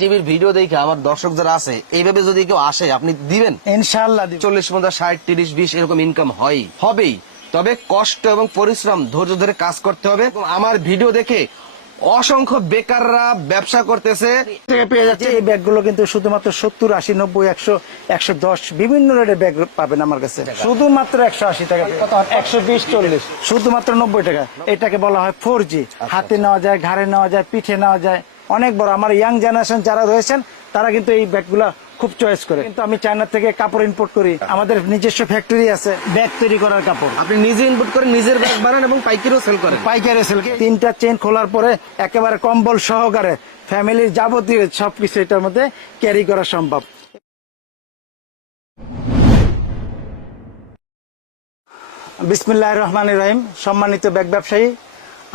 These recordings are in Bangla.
টিভির ভিডিও দেখে আমার দর্শক যারা আছে এইভাবে যদি কেউ আসে আপনি দিবেন? ইনশাআল্লাহ দিব। চল্লিশ পঞ্চাশ ষাট তিরিশ বিশ এরকম ইনকাম হয়। হবেই। তবে কষ্ট এবং পরিশ্রম ধৈর্য ধরে কাজ করতে হবে। আমার ভিডিও দেখে অসংখ্য বেকাররা ব্যবসা করতেছে। পেয়ে যাচ্ছে। এই ব্যাগগুলো কিন্তু শুধুমাত্র সত্তর আশি নব্বই একশো একশো দশ বিভিন্ন রেটের ব্যাগ পাবেন আমার কাছে। শুধুমাত্র একশো আশি টাকা একশো বিশ চল্লিশ। শুধুমাত্র নব্বই টাকা। এটাকে বলা হয় ফোর জি হাতে নেওয়া যায় ঘাড়ে নেওয়া যায় পিঠে নেওয়া যায়। অনেক বড়। আমার ইয়াং জেনারেশন যারা রয়েছেন তারা কিন্তু এই ব্যাগগুলো খুব চয়েস করে। কিন্তু আমি চায়না থেকে কাপড় ইম্পোর্ট করি। আমাদের নিজস্ব ফ্যাক্টরি আছে ব্যাগ তৈরি করার কাপড়। আপনি নিজে ইনপুট করে নিজের ব্যাগ বানান এবং পাইকারিও সেল করেন। পাইকারি সেল তিনটা চেন খোলার পরে একেবারে কম্বল সহকারে ফ্যামিলির যাবতীয় সবকিছু এটার মধ্যে ক্যারি করা সম্ভব। বিসমিল্লাহ রহমান রহিম। সম্মানিত ব্যাগ ব্যবসায়ী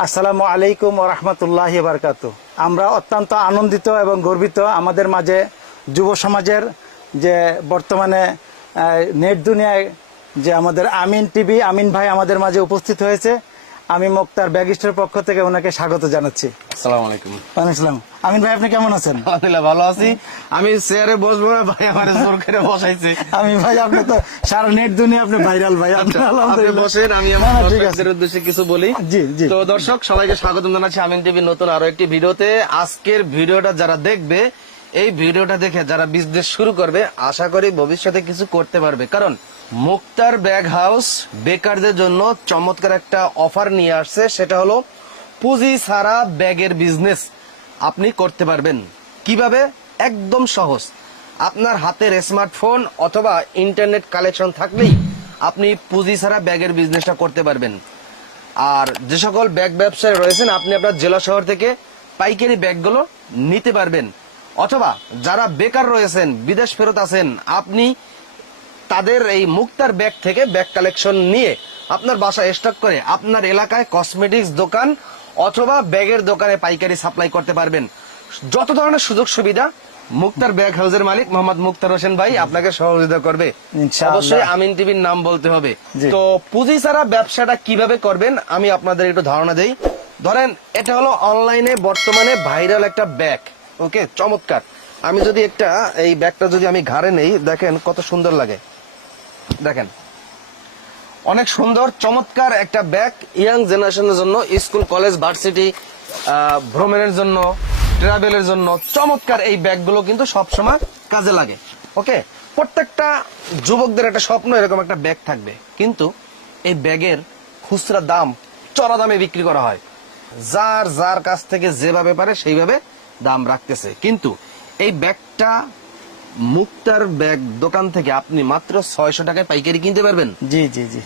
আসসালামু আলাইকুম রহমতুল্লাহ বারকাত। আমরা অত্যন্ত আনন্দিত এবং গর্বিত আমাদের মাঝে যুব সমাজের যে বর্তমানে নেট দুনিয়ায় যে আমাদের আমিন টিভি, আমিন ভাই আমাদের মাঝে উপস্থিত হয়েছে। আমি মুক্তার ব্যাগ স্টোর পক্ষ থেকে ওনাকে স্বাগত জানাচ্ছি। আসসালামু আলাইকুম। আসসালাম। আমিন ভাই আপনি কেমন আছেন? আলহামদুলিল্লাহ ভালো আছি। আমি চেয়ারে বসবো ভাই আমার জোর করে বসাইছে। আমি ভাই আপনি তো সারা নেট দুনিয়া আপনি ভাইরাল ভাই আপনি আলহামদুলিল্লাহ। বসেন আমি আমার দর্শকদের উদ্দেশ্যে কিছু বলি। জি, জি। তো দর্শক সবাইকে স্বাগত জানাচ্ছি আমিন টিভি নতুন আরও একটি ভিডিওতে। আজকের ভিডিওটা যারা দেখবে এই ভিডিওটা দেখে যারা বিজনেস শুরু করবে, আশা করি ভবিষ্যতে কিছু করতে পারবে। কারণ মুক্তার ব্যাগ হাউস বেকারদের জন্য চমৎকার একটা অফার নিয়ে আসছে, সেটা হলো পুঁজি ছাড়া ব্যাগের বিজনেস আপনি করতে পারবেন। কীভাবে? একদম সহজ। আপনার হাতের স্মার্টফোন অথবা ইন্টারনেট কালেকশন থাকলেই আপনি পুঁজি ছাড়া ব্যাগের বিজনেসটা করতে পারবেন। আর যে সকল ব্যাগ ব্যবসায়ী রয়েছেন, আপনি আপনার জেলা শহর থেকে পাইকারি ব্যাগগুলো নিতে পারবেন। অথবা যারা বেকার রয়েছেন বিদেশ ফেরত আছেন আপনি তাদের এই মুক্তার ব্যাগ থেকে ব্যাগ কালেকশন নিয়ে আপনার বাসায় স্টক করে আপনার এলাকায় কসমেটিক্স দোকান অথবা ব্যাগের দোকানে পাইকারি সাপ্লাই করতে পারবেন। যত ধরনের সুযোগ সুবিধা মুক্তার ব্যাগ হাউসের মালিক মোহাম্মদ মুক্তার হোসেন ভাই আপনাকে সহযোগিতা করবে। অবশ্যই আমিন টিভির নাম বলতে হবে। তো পুঁজি ছাড়া ব্যবসাটা কীভাবে করবেন আমি আপনাদের একটু ধারণা দেই। ধরেন এটা হলো অনলাইনে বর্তমানে ভাইরাল একটা ব্যাগ। ওকে, চমৎকার। আমি যদি একটা, এই ব্যাগটা যদি আমি ঘাড়ে নেই, দেখেন কত সুন্দর লাগে। দেখেন। অনেক সুন্দর, চমৎকার একটা ব্যাগ ইয়াং জেনারেশনের জন্য, স্কুল, কলেজ, ভার্সিটি ভ্রমণের জন্য ট্রাভেলের জন্য চমৎকার এই ব্যাগগুলো কিন্তু সবসময় কাজে লাগে। ওকে? প্রত্যেকটা যুবকদের একটা স্বপ্ন, এরকম একটা ব্যাগ থাকবে। কিন্তু এই ব্যাগের খুচরা দাম চড়া দামে বিক্রি করা হয়। যার যার কাছ থেকে যেভাবে পারে সেইভাবে দাম রাখতেছে। কিন্তু এই ব্যাগটা মুক্তার ব্যাগ দোকান থেকে আপনি মাত্র ছয়শো টাকায় পাইকারি কিনতে পারবেন। জি জি জি।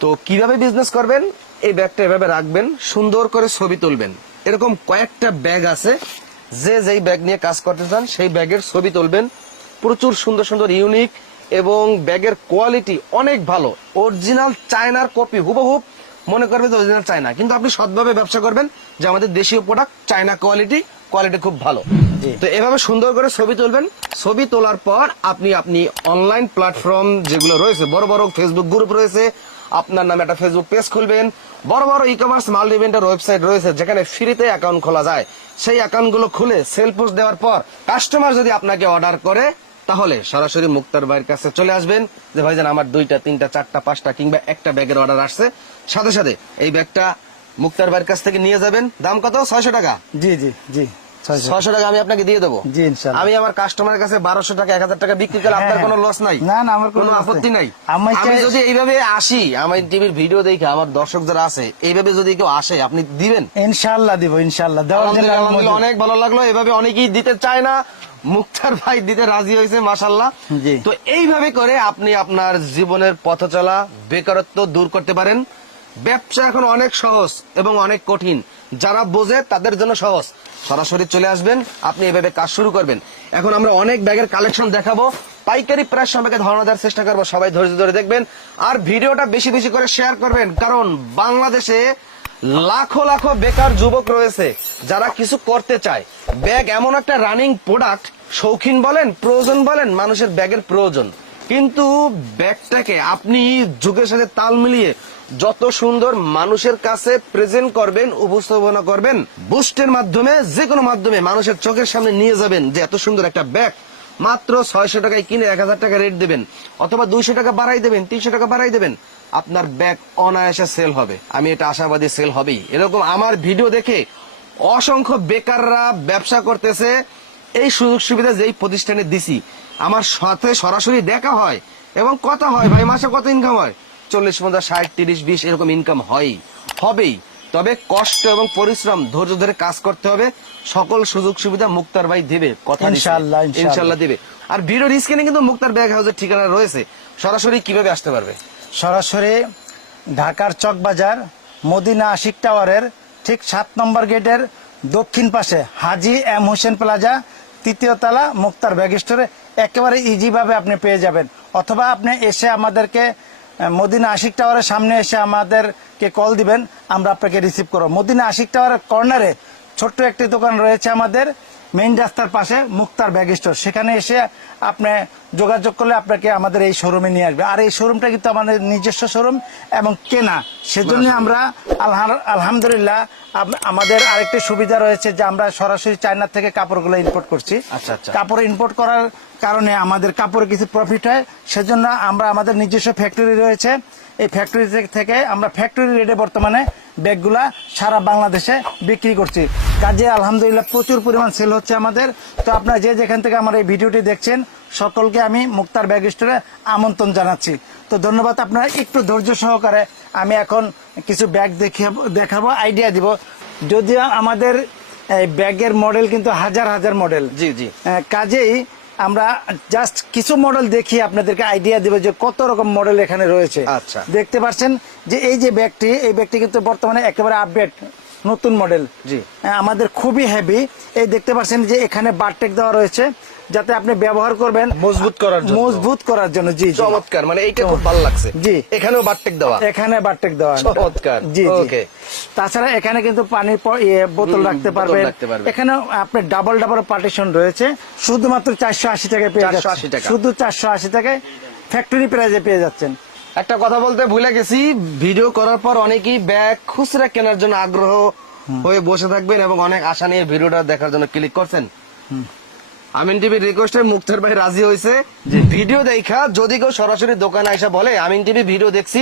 তো কীভাবে বিজনেস করবেন? এই ব্যাগটা এভাবে রাখবেন সুন্দর করে ছবি তুলবেন। এরকম কয়েকটা ব্যাগ আছে। যে যেই ব্যাগ নিয়ে কাজ করতে চান সেই ব্যাগের ছবি তুলবেন। প্রচুর সুন্দর সুন্দর ইউনিক এবং ব্যাগের কোয়ালিটি অনেক ভালো। অরিজিনাল চায়নার কপি হুবহুব মনে করবে যে অরিজিনাল চায়না কিন্তু আপনি সৎভাবে ব্যবসা করবেন যে আমাদের দেশীয় প্রোডাক্ট চায়না কোয়ালিটি কোয়ালিটি খুব ভালো। তো এভাবে সুন্দর করে ছবি তুলবেন। ছবি তোলার পর আপনি আপনি অনলাইন প্ল্যাটফর্ম যেগুলো রয়েছে বড় বড় ফেসবুক গ্রুপ রয়েছে আপনার নামে একটা ফেসবুক পেজ খুলবেন বড় বড় ই কমার্স মাল্টি ইভেন্টের ওয়েবসাইট রয়েছে যেখানে ফ্রিতে অ্যাকাউন্ট খোলা যায়। সেই অ্যাকাউন্টগুলো খুলে সেল পোস্ট দেওয়ার পর কাস্টমার যদি আপনাকে অর্ডার করে তাহলে সরাসরি মুক্তার ভাইয়ের কাছে চলে আসবেন যে ভাইজান আমার দুইটা তিনটা চারটা পাঁচটা কিংবা একটা ব্যাগের অর্ডার আসছে। সাথে সাথে এই ব্যাগটা মুক্তার ভাইয়ের কাছ থেকে নিয়ে যাবেন। দাম কত? ছয়শো টাকা। জি জি জি। ছয়শো। টাকা। আমি আপনাকে দিয়ে দেবো। আমি আমার কাস্টমারের কাছে বারোশো টাকা এক হাজার টাকা বিক্রি করলে আপনার হ্যাঁ, কোনো লস নাই। না, না, আমার কোনো আপত্তি নাই। আমি যদি এইভাবে আসি আমার টিভির ভিডিও দেখে আমার দর্শক যারা আছে এইভাবে যদি কেউ আসে আপনি দিবেন? ইনশাআল্লাহ দিব মজুদ। অনেক ভালো লাগল। এভাবে অনেকেই দিতে চায় না। মুক্তার ভাই দিতে রাজি হয়েছে মাসাল্লাহ জি। তো এইভাবে করে আপনি আপনার জীবনের পথ চলা বেকারত্ব দূর করতে পারেন। ব্যবসা এখন অনেক সহজ এবং অনেক কঠিন। যারা বোঝে তাদের জন্য সহজ। সরাসরি চলে আসবেন, আপনি এভাবে কাজ শুরু করবেন। এখন আমরা অনেক ব্যাগের কালেকশন দেখাবো। পাইকারি প্রায় সম্পর্কে ধারণা দেওয়ার চেষ্টা করব, সবাই ধৈর্য ধরে দেখবেন। আর ভিডিওটা বেশি বেশি করে শেয়ার করবেন, কারণ বাংলাদেশে লাখো লাখো বেকার যুবক রয়েছে, যারা কিছু করতে চায়। ব্যাগ এমন একটা রানিং প্রোডাক্ট শৌখিন বলেন, প্রয়োজন বলেন, মানুষের ব্যাগের প্রয়োজন। কিন্তু ব্যাগটাকে আপনি যুগের সাথে তাল মিলিয়ে যত সুন্দর মানুষের কাছে প্রেজেন্ট করবেন, উপস্থাপনা করবেন বুস্টের মাধ্যমে যে কোনো মাধ্যমে মানুষের চোখের সামনে নিয়ে যাবেন যে এত সুন্দর একটা ব্যাগ মাত্র ছয়শো টাকায় কিনে এক হাজার টাকা রেট দেবেন, অথবা দুইশো টাকা বাড়াই দেবেন, তিনশো টাকা বাড়াই দেবেন, আপনার ব্যাগ অনায়াসে সেল হবে। আমি এটা আশাবাদী সেল হবেই। এরকম আমার ভিডিও দেখে অসংখ্য বেকাররা ব্যবসা করতেছে, এই সুযোগ সুবিধা যেই প্রতিষ্ঠানে দিছি, আমার সাথে সরাসরি দেখা হয় এবং কথা হয়, ভাই, মাসে কত ইনকাম হয়? চল্লিশ পঞ্চাশ ষাট তিরিশ বিশ এরকম ইনকাম হয়ই। হবেই। তবে কষ্ট এবং পরিশ্রম ধৈর্য ধরে কাজ করতে হবে। সকল সুযোগ সুবিধা মুক্তার ভাই দিবে কথা দিছে। ইনশাআল্লাহ, দিবে। আর ভিডিওর স্ক্রিনে কিন্তু মুক্তার ব্যাগ হাউসের ঠিকানা রয়েছে। সরাসরি কীভাবে আসতে পারবে? সরাসরি ঢাকার চকবাজার মদিনা আশিক টাওয়ারের ঠিক সাত নম্বর গেটের দক্ষিণ পাশে হাজি এম হোসেন প্লাজা তৃতীয় তলা মুক্তার ব্যাগ স্টোরে একেবারে ইজিভাবে আপনি পেয়ে যাবেন। অথবা আপনি এসে আমাদেরকে মদিনা আশিক টাওয়ারের সামনে এসে আমাদেরকে কল দিবেন আমরা আপনাকে রিসিভ করব। মদিনা আশিক টাওয়ারের কর্নারে ছোট্ট একটি দোকান রয়েছে আমাদের মেইন রাস্তার পাশে মুক্তার ব্যাগ স্টোর সেখানে এসে আপনি যোগাযোগ করলে আপনাকে আমাদের এই শোরুমে নিয়ে আসবে। আর এই শোরুমটা কিন্তু আমাদের নিজস্ব শোরুম এবং কেনা। সেজন্য আমরা আলহামদুলিল্লাহ আম- আমাদের আরেকটি সুবিধা রয়েছে যে আমরা সরাসরি চায়না থেকে কাপড়গুলো ইম্পোর্ট করছি। আচ্ছা, আচ্ছা। কাপড় ইম্পোর্ট করার কারণে আমাদের কাপড়ে কিছু প্রফিট হয়। সেজন্য আমরা আমাদের নিজস্ব ফ্যাক্টরি রয়েছে। এই ফ্যাক্টরি থেকে আমরা ফ্যাক্টরি রেটে বর্তমানে ব্যাগগুলা সারা বাংলাদেশে বিক্রি করছি। কাজে আলহামদুলিল্লাহ প্রচুর পরিমাণ সেল হচ্ছে আমাদের। তো আপনারা যে যেখান থেকে আমার এই ভিডিওটি দেখছেন সকলকে আমি মুক্তার ব্যাগ স্টোরে আমন্ত্রণ জানাচ্ছি। তো ধন্যবাদ আপনারা একটু ধৈর্য সহকারে আমি এখন কিছু ব্যাগ দেখাবো দেখাবো আইডিয়া দিব। যদিও আমাদের এই ব্যাগের মডেল কিন্তু হাজার হাজার মডেল জি জি। কাজেই আমরা জাস্ট কিছু মডেল দেখি আপনাদেরকে আইডিয়া দেবো যে কত রকম মডেল এখানে রয়েছে আচ্ছা। দেখতে পাচ্ছেন যে এই যে ব্যাগটি এই ব্যাগটি কিন্তু বর্তমানে একেবারে আপডেট নতুন মডেল জি। আমাদের খুবই হেভি এই দেখতে পাচ্ছেন যে এখানে বারটেক দেওয়া রয়েছে যাতে আপনি ব্যবহার করবেন মজবুত করার জন্য। মজবুত করার জন্য জি চমৎকার মানে এইটা খুব ভালো লাগছে। জি। এখানেও বাটটেক দেওয়া। এখানে বারটেক দেওয়া। চমৎকার। জি ওকে। তাছাড়া এখানে কিন্তু পানির ইয়ে, বোতল রাখতে পারবেন। এখানে আপনার ডাবল ডাবল পার্টিশন রয়েছে। শুধুমাত্র চারশো আশি টাকায় পেয়ে 480 যাচ্ছেন শুধু চারশো আশি টাকায় ফ্যাক্টরি প্রাইজে পেয়ে যাচ্ছেন। একটা কথা বলতে ভুলে গেছি। ভিডিও করার পর অনেকেই ব্যাগ খুচরা কেনার জন্য আগ্রহ হয়ে বসে থাকবেন এবং অনেক আশা নিয়ে ভিডিওটা দেখার জন্য ক্লিক করছেন। আমিন টিভির রিকোয়েস্টে মুক্তার ভাই রাজি হয়েছে। যে ভিডিও দেখা যদি কেউ সরাসরি দোকানে আইসা বলে আমিন টিভি ভিডিও দেখছি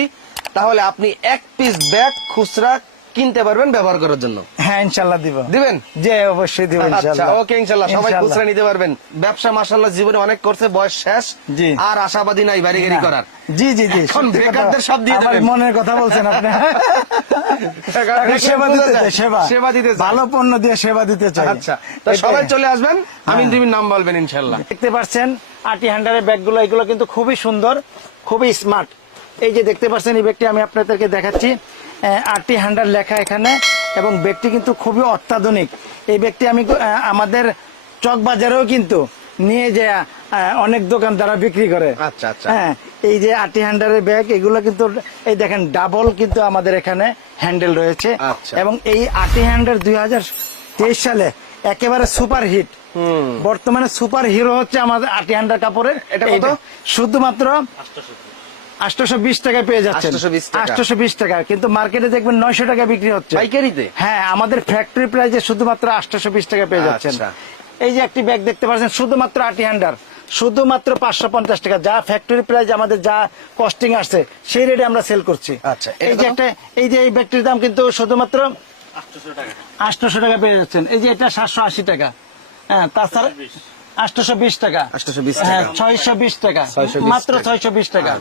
তাহলে আপনি এক পিস ব্যাগ খুচরা কিনতে পারবেন ব্যবহার করার জন্য। হ্যাঁ ইনশাল্লাহ দিব। দিবেন? যে অবশ্যই দিব আচ্ছা ওকে সবাই খুচরা নিতে পারবেন। ব্যবসা মাসাল্লাহ জীবনে অনেক করছে বয়স শেষ। জি। আর আশাবাদী নাই বাড়ি গাড়ি করার। জি জি জি। এখন বেকারদের সব দিয়ে দেবেন। মনের কথা বলছেন আপনি। এখন এখন সেবা দিতে সেবা। সেবা দিতে ভালো পণ্য দিয়ে সেবা দিতে চাই। আচ্ছা তো সবাই চলে আসবেন। আমিন হ্যাঁ। টিভির নাম বলবেন ইনশাল্লাহ দেখতে পাচ্ছেন আটি হান্ডারের ব্যাগগুলো এগুলো কিন্তু খুবই সুন্দর খুবই স্মার্ট। এই যে দেখতে পাচ্ছেন এই ব্যাগটি আমি আপনাদেরকে দেখাচ্ছি। আটি হান্ডার লেখা এখানে। এবং ব্যাগটি কিন্তু খুবই অত্যাধুনিক। এই ব্যাগটি আমি আমাদের চক বাজারেও কিন্তু নিয়ে যে আহ, অনেক দোকান দ্বারা বিক্রি করে। আচ্ছা, আচ্ছা। হ্যাঁ এই যে আটি হ্যান্ডারের ব্যাগ এগুলো কিন্তু এই দেখেন ডাবল কিন্তু আমাদের এখানে হ্যান্ডেল রয়েছে। আচ্ছা। এবং এই আটি হ্যান্ডেল দুই সালে একেবারে সুপার হিট বর্তমানে সুপার হিরো হচ্ছে আমাদের আটি হান্ডার কাপড়ের। এটা? শুধুমাত্র আটশোশো বিশ টাকায় পেয়ে যাচ্ছেন। 820 বিশ টাকা। কিন্তু মার্কেটে দেখবেন নয়শো টাকা বিক্রি হচ্ছে। পাইকারিতে হ্যাঁ আমাদের ফ্যাক্টরি প্রাইসে শুধুমাত্র আটশোশো বিশ টাকা পেয়ে যাচ্ছেন। আচ্ছা। এই যে একটি ব্যাগ দেখতে পাচ্ছেন শুধুমাত্র আটি হান্ডার শুধুমাত্র পাঁচশো পঞ্চাশ টাকা। যা ফ্যাক্টরি প্রাইস আমাদের যা কস্টিং আসছে সেই রেটে আমরা সেল করছি। আচ্ছা, এই যে একটা এই যে এই ব্যাগটির দাম কিন্তু শুধুমাত্র আটশোশো টাকা। পেয়ে যাচ্ছেন। এই যে এটা সাতশো আশি টাকা। হ্যাঁ তাছাড়া টাকা 820 হ্যাঁ টাকা। টাকা মাত্র টাকা।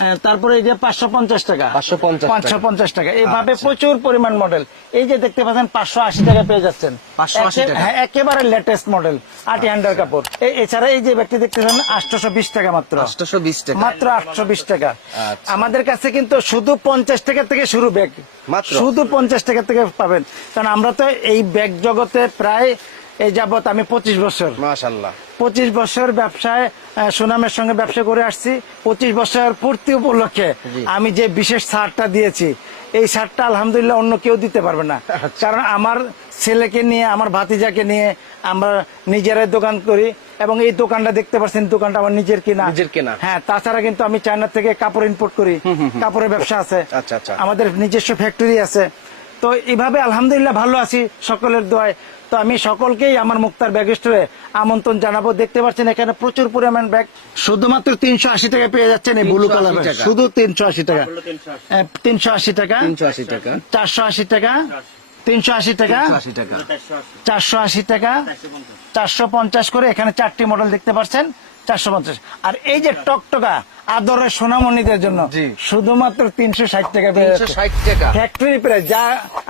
হ্যাঁ, তারপরে এই যে পাঁচশো পঞ্চাশ টাকা 550 টাকা। পাঁচশো পঞ্চাশ টাকা এইভাবে। প্রচুর পরিমাণ মডেল এই যে দেখতে পাচ্ছেন পাঁচশো আশি টাকা পেয়ে যাচ্ছেন 580 টাকা। একেবারে লেটেস্ট মডেল আটি হান্ডার কাপড় এছাড়া এই যে ব্যক্তি টাকা মাত্র আটশোশো বিশ টাকা মাত্র আটশো বিশ টাকা আচ্ছা। আমাদের কাছে কিন্তু শুধু পঞ্চাশ টাকা থেকে শুরু ব্যাগ মাত্র? শুধু পঞ্চাশ টাকা থেকে পাবেন কারণ আমরা তো এই ব্যাগ জগতে প্রায় এই যাবত আমি পঁচিশ বছর। মাশাল্লাহ পঁচিশ বছর ব্যবসায় সুনামের সঙ্গে ব্যবসা করে আসছি। পঁচিশ বছর পূর্তি উপলক্ষে আমি যে বিশেষ ছাড়টা দিয়েছি এই ছাড়টা আলহামদুলিল্লাহ অন্য কেউ দিতে পারবে না। আচ্ছা। কারণ আমার ছেলেকে নিয়ে আমার ভাতিজাকে নিয়ে আমরা নিজেরাই দোকান করি এবং এই দোকানটা দেখতে পাচ্ছেন দোকানটা আমার নিজের কিনা। নিজের কেনা। হ্যাঁ তাছাড়া কিন্তু আমি চায়না থেকে কাপড় ইম্পোর্ট করি। কাপড়ের ব্যবসা আছে। আচ্ছা, আচ্ছা। আমাদের নিজস্ব ফ্যাক্টরি আছে। তো এইভাবে আলহামদুলিল্লাহ ভালো আছি সকলের দোয়ায়। তো আমি সকলকেই আমার মুক্তার ব্যাগ স্টোরে আমন্ত্রণ জানাব। দেখতে পাচ্ছেন এখানে প্রচুর পরিমাণ ব্যাগ। শুধুমাত্র তিনশো আশি টাকা পেয়ে যাচ্ছেন এই ব্লু কালার টাকা। শুধু তিনশো আশি টাকা। তিনশো আশি। টাকা। তিনশো আশি টাকা। চারশো আশি টাকা। তিনশো আশি টাকা। তিনশো আশি টাকা। চারশো আশি টাকা। চারশো পঞ্চাশ করে এখানে চারটি মডেল দেখতে পাচ্ছেন। চারশো পঞ্চাশ। আর এই যে টকটকা আদরের সোনামণিদের জন্য। শুধুমাত্র তিনশো ষাট টাকা ফ্যাক্টরি প্রাইস যা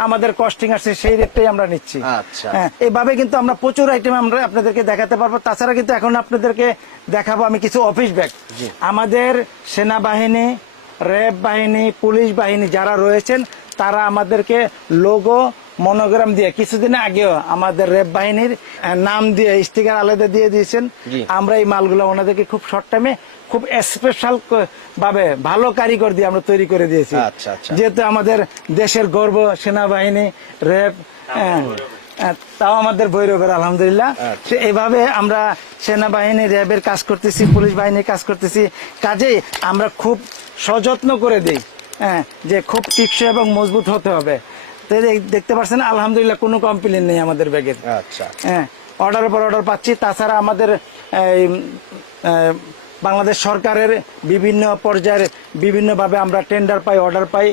আমাদের কস্টিং আছে সেই রেটটাই আমরা নিচ্ছি। আচ্ছা। হ্যাঁ, এইভাবে কিন্তু আমরা প্রচুর আইটেম আমরা আপনাদেরকে দেখাতে পারব। তাছাড়া কিন্তু এখন আপনাদেরকে দেখাবো আমি কিছু অফিস ব্যাগ আমাদের সেনাবাহিনী র্যাব বাহিনী পুলিশ বাহিনী যারা রয়েছেন তারা আমাদেরকে লোগো মনোগ্রাম দিয়ে কিছুদিন আগেও আমাদের র্যাব বাহিনীর নাম দিয়ে স্টিকার আলাদা দিয়ে দিয়েছেন। আমরা এই মালগুলো ওনাদেরকে খুব শর্ট টাইমে খুব স্পেশাল ভাবে ভালো কারিগর দিয়ে আমরা তৈরি করে দিয়েছি। আচ্ছা, আচ্ছা। যেহেতু আমাদের দেশের গর্ব সেনাবাহিনী র্যাব হ্যাঁ, তাও আমাদের ভৈরবের আলহামদুলিল্লাহ। আচ্ছা। এভাবে আমরা সেনাবাহিনী র্যাবের কাজ করতেছি পুলিশ বাহিনীর কাজ করতেছি। কাজেই আমরা খুব সযত্ন করে দিই হ্যাঁ যে খুব টিকসই এবং মজবুত হতে হবে। দেখতে পাচ্ছেন আলহামদুলিল্লাহ কোনো কমপ্লেন নেই আমাদের ব্যাগের। আচ্ছা। হ্যাঁ অর্ডারের পর অর্ডার পাচ্ছি। তাছাড়া আমাদের এই, বাংলাদেশ সরকারের বিভিন্ন পর্যায়ের বিভিন্নভাবে আমরা টেন্ডার পাই অর্ডার পাই।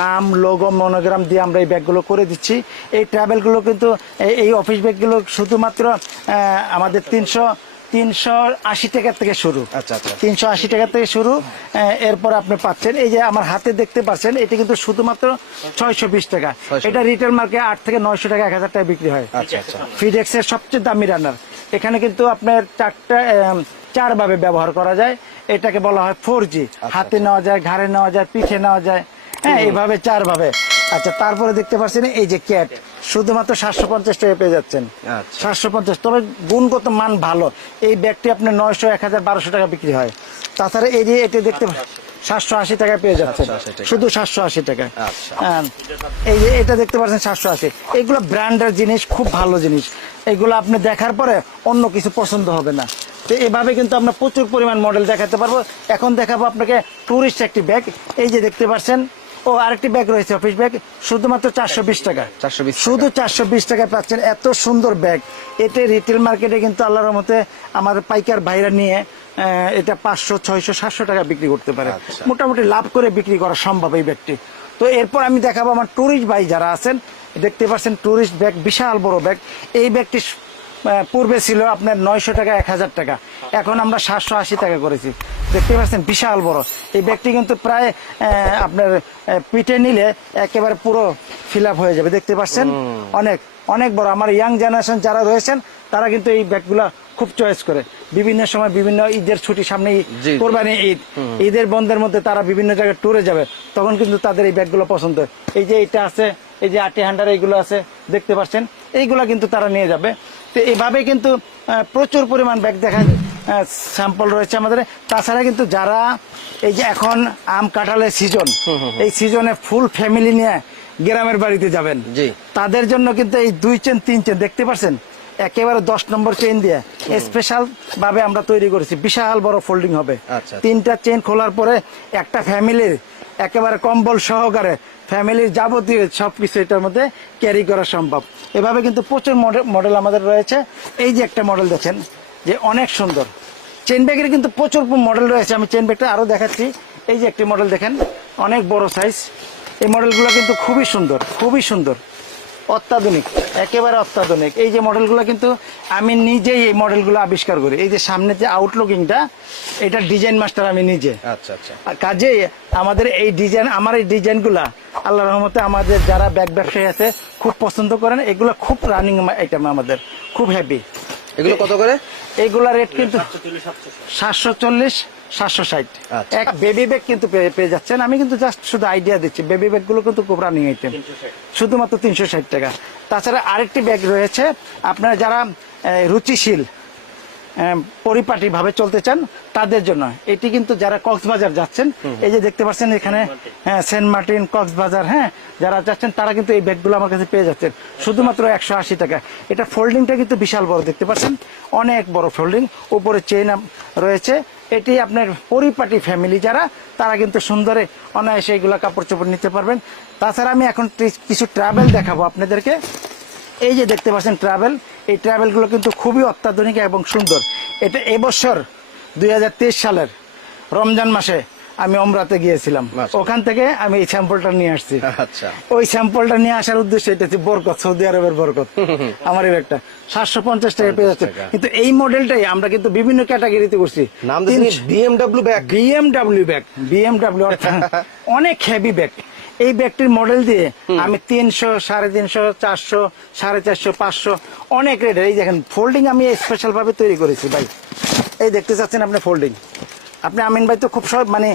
নাম লোগো মনোগ্রাম দিয়ে আমরা এই ব্যাগগুলো করে দিচ্ছি। এই ট্রাভেলগুলো কিন্তু এই অফিস ব্যাগগুলো শুধুমাত্র আমাদের তিনশো তিনশো আশি টাকা থেকে শুরু। আচ্ছা, আচ্ছা। তিনশো আশি টাকা থেকে শুরু। এরপর আপনি পাচ্ছেন এই যে আমার হাতে দেখতে পাচ্ছেন এটা কিন্তু শুধুমাত্র ছয়শো বিশ টাকা। এটা রিটেল মার্কে আট থেকে নয়শো টাকা এক হাজার টাকা বিক্রি হয়। আচ্ছা আচ্ছা। ফিডেক্সের সবচেয়ে দামি রান্নার এখানে কিন্তু আপনার চারটা এম, চার ভাবে ব্যবহার করা যায়। এটাকে বলা হয় ফোর জি হাতে নেওয়া যায় ঘাড়ে নেওয়া যায় পিঠে নেওয়া যায়। হ্যাঁ এইভাবে চার ভাবে আচ্ছা তারপরে দেখতে পাচ্ছেন এই যে ক্যাট শুধুমাত্র সাতশো পঞ্চাশ টাকা পেয়ে যাচ্ছেন। আচ্ছা। সাতশো পঞ্চাশ তবে গুণগত মান ভালো। এই ব্যাগটি আপনার নয়শো এক হাজার বারোশো টাকা বিক্রি হয়। তাছাড়া এই যে এটি দেখতে সাতশো আশি টাকা পেয়ে যাচ্ছেন। শুধু সাতশো আশি টাকা আচ্ছা। হ্যাঁ, এই যে এটা দেখতে পাচ্ছেন সাতশো আশি। এগুলো ব্র্যান্ডের জিনিস খুব ভালো জিনিস। এগুলো আপনি দেখার পরে অন্য কিছু পছন্দ হবে না। তো এভাবে কিন্তু আমরা প্রচুর পরিমাণ মডেল দেখাতে পারব। এখন দেখাবো আপনাকে টুরিস্ট একটি ব্যাগ এই যে দেখতে পাচ্ছেন ও আরেকটি ব্যাগ রয়েছে অফিস ব্যাগ শুধুমাত্র চারশো বিশ টাকা। 420 টাকা। শুধু চারশো বিশ টাকায় পাচ্ছেন এত সুন্দর ব্যাগ এতে রিটেল মার্কেটে কিন্তু আল্লাহর মতে আমাদের পাইকার ভাইরা নিয়ে এটা পাঁচশো ছয়শো সাতশো টাকা বিক্রি করতে পারে। আচ্ছা। মোটামুটি লাভ করে বিক্রি করা সম্ভব এই ব্যাগটি তো এরপর আমি দেখাবো আমার ট্যুরিস্ট ভাই যারা আছেন দেখতে পাচ্ছেন ট্যুরিস্ট ব্যাগ বিশাল বড় ব্যাগ এই ব্যাগটি পূর্বে ছিল আপনার নয়শো টাকা এক হাজার টাকা। এখন আমরা সাতশো আশি টাকা করেছি। দেখতে পাচ্ছেন বিশাল বড়। এই ব্যাগটি কিন্তু প্রায় আপনার পিঠে নিলে একেবারে পুরো ফিল হয়ে যাবে। দেখতে পাচ্ছেন অনেক অনেক বড়। আমার ইয়াং জেনারেশন যারা রয়েছেন তারা কিন্তু এই ব্যাগগুলা খুব চয়েস করে। বিভিন্ন সময় বিভিন্ন ঈদের ছুটি সামনে। কোরবানি ঈদ। ঈদের বন্ধের মধ্যে তারা বিভিন্ন জায়গায় ট্যুরে যাবে। তখন কিন্তু তাদের এই ব্যাগগুলো পছন্দ। এই যে এটা আছে এই যে আটি হান্ডার এইগুলো আছে দেখতে পাচ্ছেন এইগুলা কিন্তু তারা নিয়ে যাবে। তো এইভাবে কিন্তু প্রচুর পরিমাণ ব্যাগ দেখা স্যাম্পল রয়েছে আমাদের। তাছাড়া কিন্তু যারা এই যে এখন আম কাঁঠালের সিজন এই সিজনে ফুল ফ্যামিলি নিয়ে গ্রামের বাড়িতে যাবেন। তাদের জন্য কিন্তু এই দুই চেন তিন চেন দেখতে পাচ্ছেন একেবারে দশ নম্বর চেন দিয়ে স্পেশাল ভাবে আমরা তৈরি করেছি। বিশাল বড় ফোল্ডিং হবে। আচ্ছা। তিনটা চেন খোলার পরে একটা ফ্যামিলির একেবারে কম্বল সহকারে ফ্যামিলির যাবতীয় সব কিছু এটার মধ্যে ক্যারি করা সম্ভব। এভাবে কিন্তু প্রচুর মডেল আমাদের রয়েছে। এই যে একটা মডেল দেখেন যে অনেক সুন্দর। চেন ব্যাগের কিন্তু প্রচুর মডেল রয়েছে। আমি চেন ব্যাগটা আরও দেখাচ্ছি। এই যে একটি মডেল দেখেন অনেক বড় সাইজ এই মডেলগুলো কিন্তু খুবই সুন্দর খুবই সুন্দর। অত্যাধুনিক একেবারে অত্যাধুনিক। এই যে মডেলগুলো কিন্তু আমি নিজেই এই মডেলগুলো আবিষ্কার করি। এই যে সামনে যে আউটলুকিংটা এটা ডিজাইন মাস্টার আমি নিজে। আচ্ছা আচ্ছা। আর কাজেই আমাদের এই ডিজাইন আমার এই ডিজাইনগুলা আল্লাহ রহমতে আমাদের যারা ব্যাগ ব্যবসায়ী আছে খুব পছন্দ করেন। এগুলো খুব রানিং আইটেম আমাদের। খুব হ্যাপি এগুলো কত করে? এইগুলা রেট কিন্তু সাতশো চল্লিশ সাতশো ষাট। আচ্ছা। এক বেবি ব্যাগ কিন্তু পেয়ে পেয়ে যাচ্ছেন। আমি কিন্তু জাস্ট শুধু আইডিয়া দিচ্ছি। বেবি ব্যাগগুলো কিন্তু খুব রানিং আইটেম শুধুমাত্র তিনশো ষাট টাকা। তাছাড়া আরেকটি ব্যাগ রয়েছে। আপনারা যারা রুচিশীল আহ, পরিপাটি চলতে চান তাদের জন্য। এটি কিন্তু যারা কক্সবাজার যাচ্ছেন এই যে দেখতে পাচ্ছেন এখানে হ্যাঁ সেন্ট মার্টিন কক্সবাজার হ্যাঁ যারা যাচ্ছেন তারা কিন্তু এই ব্যাগগুলো আমার কাছে পেয়ে যাচ্ছেন। শুধুমাত্র একশো আশি টাকা। এটা ফোল্ডিংটা কিন্তু বিশাল বড় দেখতে পাচ্ছেন? অনেক বড় ফোল্ডিং। উপরে চেইন রয়েছে। এটি আপনার পরিপাটি ফ্যামিলি যারা তারা কিন্তু সুন্দরে অনায়াসে এগুলো কাপড় চোপড় নিতে পারবেন। তাছাড়া আমি এখন কিছু ট্রাভেল দেখাবো আপনাদেরকে। এই যে দেখতে পাচ্ছেন ট্রাভেল এই ট্রাভেলগুলো কিন্তু খুবই অত্যাধুনিক এবং সুন্দর। এটা এবছর দুই হাজার তেইশ সালের রমজান মাসে আমি অমরাতে গিয়েছিলাম। ওখান থেকে আমি এই স্যাম্পলটা নিয়ে আসছি। আচ্ছা। ওই স্যাম্পলটা নিয়ে আসার উদ্দেশ্য এটা হচ্ছে বরকত সৌদি আরবের বরকত। আমার এই ব্যাগটা সাতশো পঞ্চাশ টাকা পেয়ে যাচ্ছে। কিন্তু এই মডেলটাই আমরা কিন্তু বিভিন্ন ক্যাটাগরিতে করছি। BMW bag BMW bag BMW অনেক হেভি ব্যাগ এই ব্যাগটির মডেল দিয়ে আমি তিনশো সাড়ে তিনশো চারশো সাড়ে চারশো পাঁচশো অনেক রেটের এই দেখেন ফোল্ডিং আমি স্পেশাল ভাবে তৈরি করেছি ভাই। এই দেখতে চাচ্ছেন আপনি ফোল্ডিং আপনি আমিন ভাই তো খুব সব মানে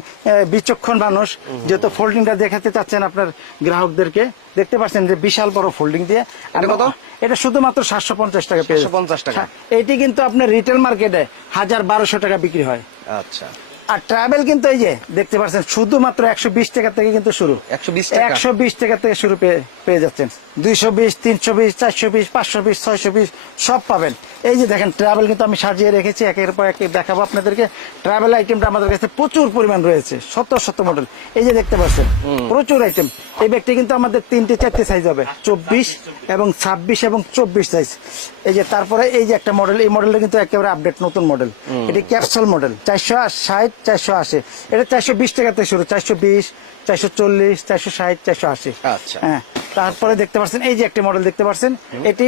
বিচক্ষণ মানুষ। যেহেতু ফোল্ডিংটা দেখাতে চাচ্ছেন আপনার গ্রাহকদেরকে দেখতে পাচ্ছেন যে বিশাল বড় ফোল্ডিং দিয়ে। আর কত? এটা শুধুমাত্র সাতশো পঞ্চাশ টাকা পেয়ে যাবেন। 750 টাকা। হ্যাঁ, এটি কিন্তু আপনার রিটেল মার্কেটে হাজার বারোশো টাকা বিক্রি হয়। আচ্ছা। আর ট্রাভেল কিন্তু এই যে দেখতে পাচ্ছেন শুধুমাত্র একশো বিশ টাকা থেকে কিন্তু শুরু। 120 টাকা? একশো বিশ টাকা থেকে শুরু পেয়ে পেয়ে যাচ্ছেন। দুইশো বিশ তিনশো বিশ চারশো বিশ পাঁচশো বিশ ছয়শো বিশ সব পাবেন। এই যে দেখেন ট্রাভেল কিন্তু আমি সাজিয়ে রেখেছি একের পর এক দেখাবো আপনাদেরকে। ট্রাভেল আইটেমটা আমাদের কাছে প্রচুর পরিমাণ রয়েছে শত শত মডেল এই যে দেখতে পাচ্ছেন প্রচুর আইটেম এই ব্যাগটি কিন্তু আমাদের তিনটে চারটে সাইজ হবে চব্বিশ এবং ছাব্বিশ এবং চব্বিশ সাইজ এই যে তারপরে এই যে একটা মডেল এই মডেলটা কিন্তু একেবারে আপডেট নতুন মডেল এটি ক্যাপসুল মডেল চারশো ষাট চারশো আশি। এটা চারশো বিশ টাকা থেকে শুরু চারশো বিশ চারশো চল্লিশ চারশো ষাট চারশো আশি। আচ্ছা। হ্যাঁ তারপরে দেখতে পাচ্ছেন এই যে একটা মডেল দেখতে পাচ্ছেন এটি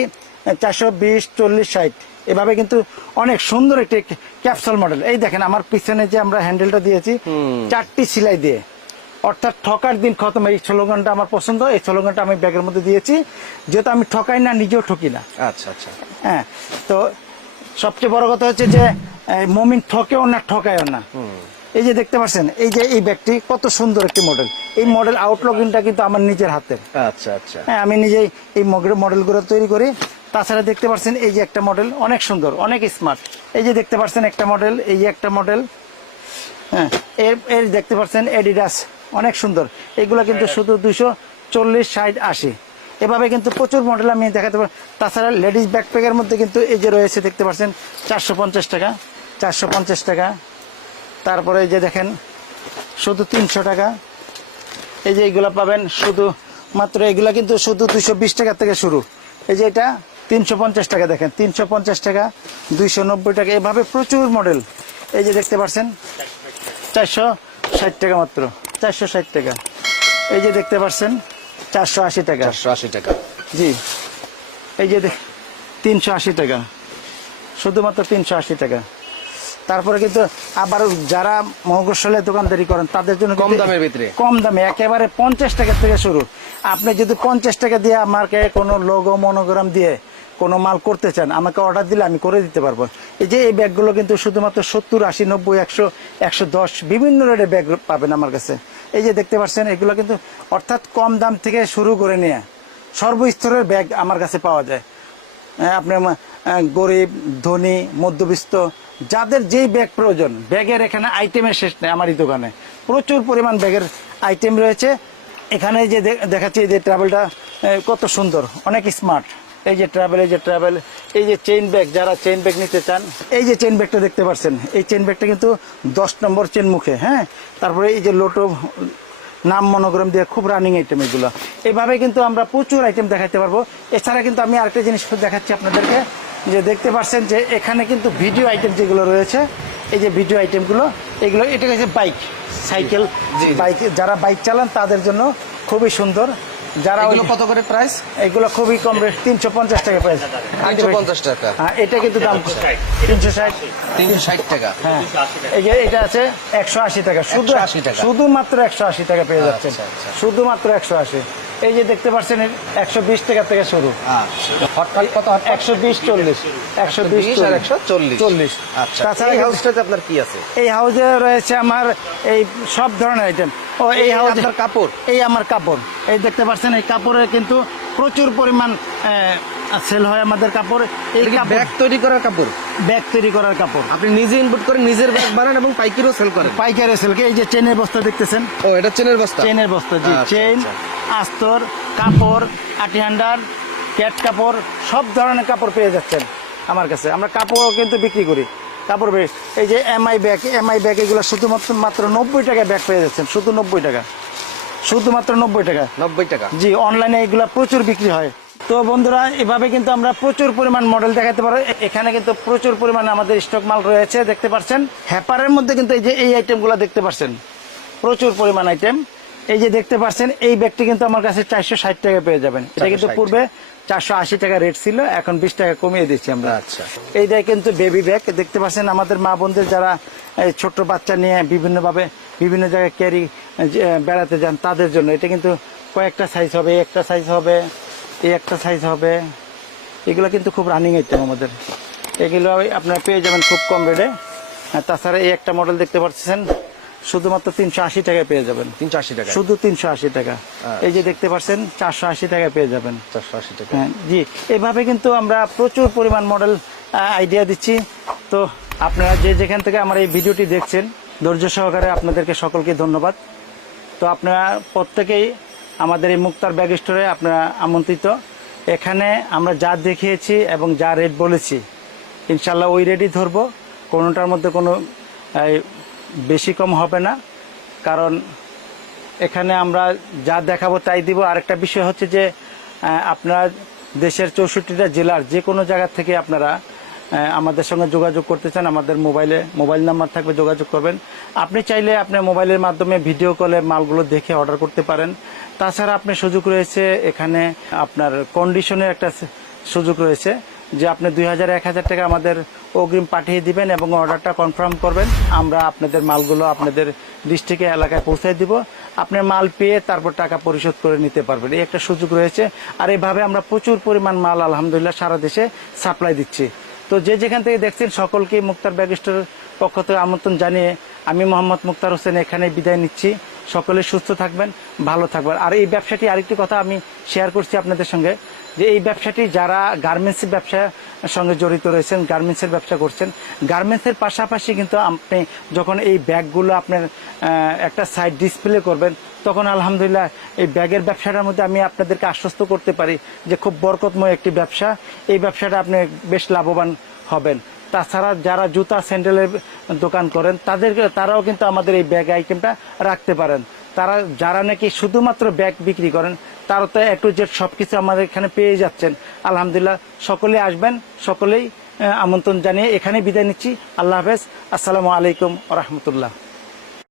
চারশো বিশ চল্লিশ ষাট। এভাবে কিন্তু অনেক সুন্দর একটি ক্যাপসুল মডেল এই দেখেন আমার পিছনে যে আমরা হ্যান্ডেলটা দিয়েছি চারটি সেলাই দিয়ে। অর্থাৎ ঠকার দিন খতম এই স্লোগানটা আমার পছন্দ এই স্লোগানটা আমি ব্যাগের মধ্যে দিয়েছি। যেহেতু আমি ঠকাই না নিজেও ঠকি না। আচ্ছা আচ্ছা। হ্যাঁ তো সবচেয়ে বড় কথা হচ্ছে যে মমিন ঠকেও না ঠকায়ও না। এই যে দেখতে পাচ্ছেন এই যে এই ব্যাগটি কত সুন্দর একটি মডেল এই মডেল আউটলুকিংটা কিন্তু আমার নিজের হাতের। আচ্ছা আচ্ছা। হ্যাঁ আমি নিজেই এই মগের মডেলগুলো তৈরি করি। তাছাড়া দেখতে পাচ্ছেন এই যে একটা মডেল অনেক সুন্দর অনেক স্মার্ট এই যে দেখতে পাচ্ছেন একটা মডেল এই যে একটা মডেল হ্যাঁ এর এর দেখতে পাচ্ছেন এডিডাস অনেক সুন্দর। এগুলো কিন্তু শুধু দুইশো চল্লিশ ষাট আশি। এভাবে কিন্তু প্রচুর মডেল আমি দেখাতে পারি তাছাড়া লেডিস ব্যাকপ্যাকের মধ্যে কিন্তু এই যে রয়েছে, দেখতে পাচ্ছেন, চারশো পঞ্চাশ টাকা, চারশো পঞ্চাশ টাকা। তারপরে যে দেখেন, শুধু তিনশো টাকা। এই যে এইগুলো পাবেন শুধু, মাত্র এগুলা কিন্তু শুধু দুইশো বিশ টাকা থেকে শুরু। এই যে এটা, তিনশো পঞ্চাশ টাকা দেখেন, তিনশো পঞ্চাশ টাকা, দুইশো নব্বই টাকা। এভাবে প্রচুর মডেল এই যে দেখতে পাচ্ছেন, চারশো ষাট টাকা মাত্র, চারশো ষাট টাকা। এই যে দেখতে পাচ্ছেন চারশো আশি টাকা। চারশো আশি টাকা। জি। এই যে তিনশো আশি টাকা। শুধুমাত্র তিনশো আশি টাকা। তারপরে কিন্তু আবার যারা মহগোশলে দোকানদারি করেন তাদের জন্য কম দামের ভিতরে? কম দামে একেবারে পঞ্চাশ টাকা থেকে শুরু। আপনি যদি পঞ্চাশ টাকা দিয়ে আমাকে কোনো লোগো মনোগ্রাম দিয়ে কোনো মাল করতে চান আমাকে অর্ডার দিলে আমি করে দিতে পারব। এই যে এই ব্যাগগুলো কিন্তু শুধুমাত্র সত্তর আশি নব্বই একশো একশো দশ বিভিন্ন রেটের ব্যাগ পাবেন আমার কাছে। এই যে দেখতে পাচ্ছেন, এগুলো কিন্তু অর্থাৎ কম দাম থেকে শুরু করে নিয়ে সর্বস্তরের ব্যাগ আমার কাছে পাওয়া যায়। আপনার গরিব, ধনী, মধ্যবিত্ত, যাদের যেই ব্যাগ প্রয়োজন, ব্যাগের এখানে আইটেমের শেষ নেই আমার এই দোকানে। প্রচুর পরিমাণ ব্যাগের আইটেম রয়েছে। এখানে যে দেখাচ্ছি যে ট্রাভেলটা কত সুন্দর, অনেক স্মার্ট এই যে ট্রাভেল এই যে ট্রাভেল এই যে চেইন ব্যাগ যারা চেন ব্যাগ নিতে চান এই যে চেইন ব্যাগটা দেখতে পাচ্ছেন এই চেইন ব্যাগটা কিন্তু দশ নম্বর চেন মুখে হ্যাঁ? তারপরে এই যে লোটো নাম মনোগ্রাম দিয়ে খুব রানিং আইটেম এগুলো। এইভাবে কিন্তু আমরা প্রচুর আইটেম দেখাতে পারব। এছাড়া কিন্তু আমি আরেকটা জিনিস দেখাচ্ছি আপনাদেরকে যে দেখতে পাচ্ছেন যে এখানে কিন্তু ভিডিও আইটেম যেগুলো রয়েছে এই যে ভিডিও আইটেমগুলো এগুলো এটা হচ্ছে বাইক সাইকেল। বাইক যারা বাইক চালান তাদের জন্য খুবই সুন্দর। যারা ওগুলো কত করে প্রাইস এগুলো খুবই কম রেট তিনশো পঞ্চাশ টাকা প্রাইস 350 টাকা। হ্যাঁ এটা কিন্তু দাম তিনশো ষাট। তিনশো ষাট। টাকা। হ্যাঁ এই যে এটা আছে একশো আশি টাকা। শুধু আশি টাকা। শুধুমাত্র একশো আশি টাকা পেয়ে যাচ্ছেন। আচ্ছা, আচ্ছা। শুধুমাত্র একশো আশি। এই যে দেখতে পাচ্ছেন একশো বিশ টাকা থেকে শুরু। হটকাট কত একশো বিশ চল্লিশ। একশো বিশ আর একশো চল্লিশ। চল্লিশ। আচ্ছা তাছাড়া হাউসটাতে আপনার কি আছে? এই হাউজে রয়েছে আমার এই সব ধরনের আইটেম ও এই এই কাপড়? এই আমার কাপড়। এই দেখতে পাচ্ছেন এই কাপড়ে কিন্তু প্রচুর পরিমাণ সেল হয় আমাদের কাপড় এই ব্যাগ তৈরি করার কাপড়? ব্যাগ তৈরি করার কাপড়। আপনি নিজে ইনপুট করে নিজের ব্যাগ বানান এবং পাইকারিও সেল করেন। পাইকারি সেলকে এই যে চেনের বস্তা দেখতেছেন? ও এটা চেনের বস্তা? চেনের বস্তা জি আচ্ছা, চেন আচ্ছা। আস্তর কাপড় আটি হান্ডার ক্যাট কাপড় সব ধরনের কাপড় পেয়ে যাচ্ছেন আমার কাছে। আমরা কাপড় কিন্তু বিক্রি করি। কাপড় বেশ। এই যে এমআই ব্যাগ এমআই ব্যাগ এগুলো শুধুমাত্র মাত্র নব্বই টাকায় ব্যাগ পেয়ে যাচ্ছেন। শুধু নব্বই টাকা। শুধুমাত্র নব্বই টাকা। নব্বই টাকা। জি অনলাইনে এগুলো প্রচুর বিক্রি হয়। তো বন্ধুরা এভাবে কিন্তু আমরা প্রচুর পরিমাণ মডেল দেখাতে পারো। এখানে কিন্তু প্রচুর পরিমাণে আমাদের স্টক মাল রয়েছে দেখতে পাচ্ছেন হ্যাপারের মধ্যে কিন্তু এই যে এই আইটেমগুলো দেখতে পাচ্ছেন প্রচুর পরিমাণ আইটেম এই যে দেখতে পাচ্ছেন এই ব্যাগটি কিন্তু আমার কাছে চারশো ষাট টাকা পেয়ে যাবেন। এটা কিন্তু পূর্বে চারশো আশি টাকা রেট ছিল এখন বিশ টাকা কমিয়ে দিচ্ছি আমরা। আচ্ছা। এই এইটা কিন্তু বেবি ব্যাগ দেখতে পাচ্ছেন আমাদের মা বোনদের যারা এই ছোট্ট বাচ্চা নিয়ে বিভিন্নভাবে বিভিন্ন জায়গায় ক্যারি বেড়াতে যান তাদের জন্য। এটা কিন্তু কয়েকটা সাইজ হবে একটা সাইজ হবে। এই একটা সাইজ হবে। এগুলো কিন্তু খুব রানিং আইটেম আমাদের। এগুলো আপনারা পেয়ে যাবেন খুব কম রেটে তাছাড়া এই একটা মডেল দেখতে পাচ্ছেন শুধুমাত্র তিনশো আশি টাকায় পেয়ে যাবেন। তিনশো আশি টাকা শুধু তিনশো আশি টাকা। এই যে দেখতে পাচ্ছেন চারশো আশি টাকায় পেয়ে যাবেন। চারশো আশি টাকা হ্যাঁ জি। এভাবে কিন্তু আমরা প্রচুর পরিমাণ মডেল আইডিয়া দিচ্ছি। তো আপনারা যে যেখান থেকে আমার এই ভিডিওটি দেখছেন ধৈর্য সহকারে আপনাদেরকে সকলকে ধন্যবাদ। তো আপনারা প্রত্যেকেই আমাদের এই মুক্তার ব্যাগ স্টোরে আপনারা আমন্ত্রিত। এখানে আমরা যা দেখিয়েছি এবং যা রেট বলেছি ইনশাল্লাহ ওই রেটই ধরবো। কোনোটার মধ্যে কোনো বেশি কম হবে না। কারণ এখানে আমরা যা দেখাবো তাই দিব। আরেকটা বিষয় হচ্ছে যে আপনারা দেশের চৌষট্টিটা জেলার যে কোনো জায়গা থেকে আপনারা আমাদের সঙ্গে যোগাযোগ করতে চান, আমাদের মোবাইলে, মোবাইল নাম্বার থাকবে, যোগাযোগ করবেন। আপনি চাইলে আপনার মোবাইলের মাধ্যমে ভিডিও কলে মালগুলো দেখে অর্ডার করতে পারেন। তাছাড়া আপনি সুযোগ রয়েছে এখানে আপনার কন্ডিশনের একটা সুযোগ রয়েছে যে আপনি দুই হাজার, এক হাজার টাকা আমাদের অগ্রিম পাঠিয়ে দিবেন এবং অর্ডারটা কনফার্ম করবেন। আমরা আপনাদের মালগুলো আপনাদের ডিস্ট্রিক্টে এলাকায় পৌঁছে দিব। আপনি মাল পেয়ে তারপর টাকা পরিশোধ করে নিতে পারবেন। এই একটা সুযোগ রয়েছে। আর এইভাবে আমরা প্রচুর পরিমাণ মাল, আলহামদুলিল্লাহ, সারা দেশে সাপ্লাই দিচ্ছি। তো যে যেখান থেকে দেখছেন সকলকে মুক্তার ব্যাগ পক্ষ থেকে আমন্ত্রণ জানিয়ে আমি মোহাম্মদ মুক্তার হোসেন এখানে বিদায় নিচ্ছি। সকলে সুস্থ থাকবেন, ভালো থাকবেন। আর এই ব্যবসাটি আরেকটি কথা আমি শেয়ার করছি আপনাদের সঙ্গে, যে এই ব্যবসাটি যারা গার্মেন্টসের ব্যবসার সঙ্গে জড়িত রয়েছেন গার্মেন্টসের ব্যবসা করছেন। গার্মেন্টসের পাশাপাশি কিন্তু আপনি যখন এই ব্যাগগুলো আপনার একটা সাইড ডিসপ্লে করবেন, তখন আলহামদুলিল্লাহ এই ব্যাগের ব্যবসাটার মধ্যে আমি আপনাদেরকে আশ্বস্ত করতে পারি যে খুব বরকতময় একটি ব্যবসা। এই ব্যবসাটা আপনি বেশ লাভবান হবেন। তাছাড়া যারা জুতা স্যান্ডেলের দোকান করেন, তাদের, তারাও কিন্তু আমাদের এই ব্যাগ আইটেমটা রাখতে পারেন। তারা, যারা নাকি শুধুমাত্র ব্যাগ বিক্রি করেন তারা তো একটু জেড সবকিছু আমাদের এখানে পেয়ে যাচ্ছেন। আলহামদুলিল্লাহ সকলে আসবেন, সকলেই আমন্ত্রণ জানিয়ে এখানে বিদায় নিচ্ছি। আল্লাহ হাফেজ। আসসালামু আলাইকুম রহমতুল্লাহ।